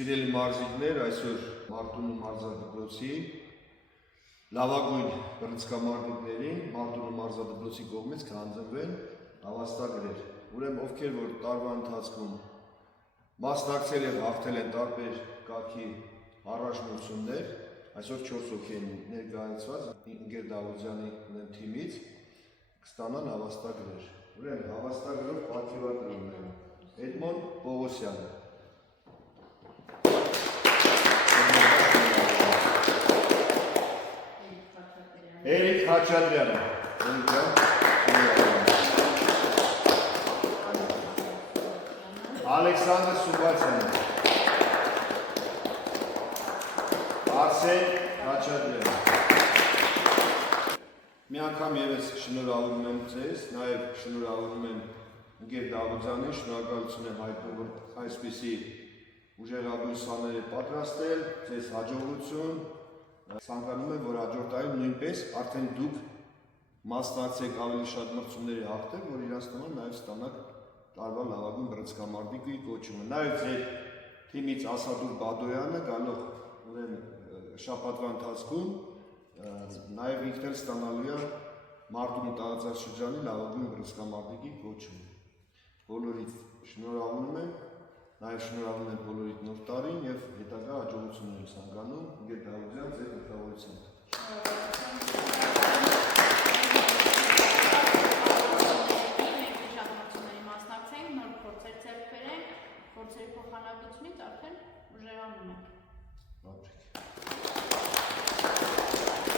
Սիրելի մարզիկներ, այսօր Մարտունու մարզադպրոցի լավագույն բռնցքամարտիկներին Մարտունու մարզադպրոցի կողմից կհանձնվեն հավաստագրեր, ուրեմն ովքեր որ տարվա ընթացքում մասնակցել եւ հաղթել են տարբեր կարգի առաջնություններ, այսօր 4 հոգի են ներկայացված Ինգեր Դավությանի թիմից կստանան հավաստագրեր, ուրեմն հավաստագրով պատվիրատուն են Էդմոն Պողոսյանը Էրիկ Խաչատրյանը, Ալեքսանդր Սուբացյանը, Արսեն Խաչատրյանը Մի անգամ ևս շնորհավորում եմ ձեզ, նաև շնորհավորում եմ Ինգեր Դավությանին, շնորհակալություն եմ հայտնում, որ այսպիսի ուժեղագույն սաներ է պատրաստել, ձեզ հաջողություն Ցանկանում եմ, որ հաջորդ տարի նույնպես արդեն դուք մասնակցեք ավելի շատ մրցումների հաղթեք, որ իրանց նման նաև ստանաք տարվա լավագույն բռնցքամարտիկի կոչումը։ Նաև ձեր թիմից Ասադուր Բադոյանը գալով ուրեմն շաբաթվա ընթացքում նաև ինքն էլ ստանալու է Մարտունու տարածաշրջանի լավագույն բռնցքամարտիկի կոչումը։ Բոլորիդ շնորհավորում եմ, նաև շնորհավորում եմ բոլորիդ նոր տարին եւ հետագա հաջողություններ ցանկանում Ինգեր Դավության ձեր գլխավորությամբ։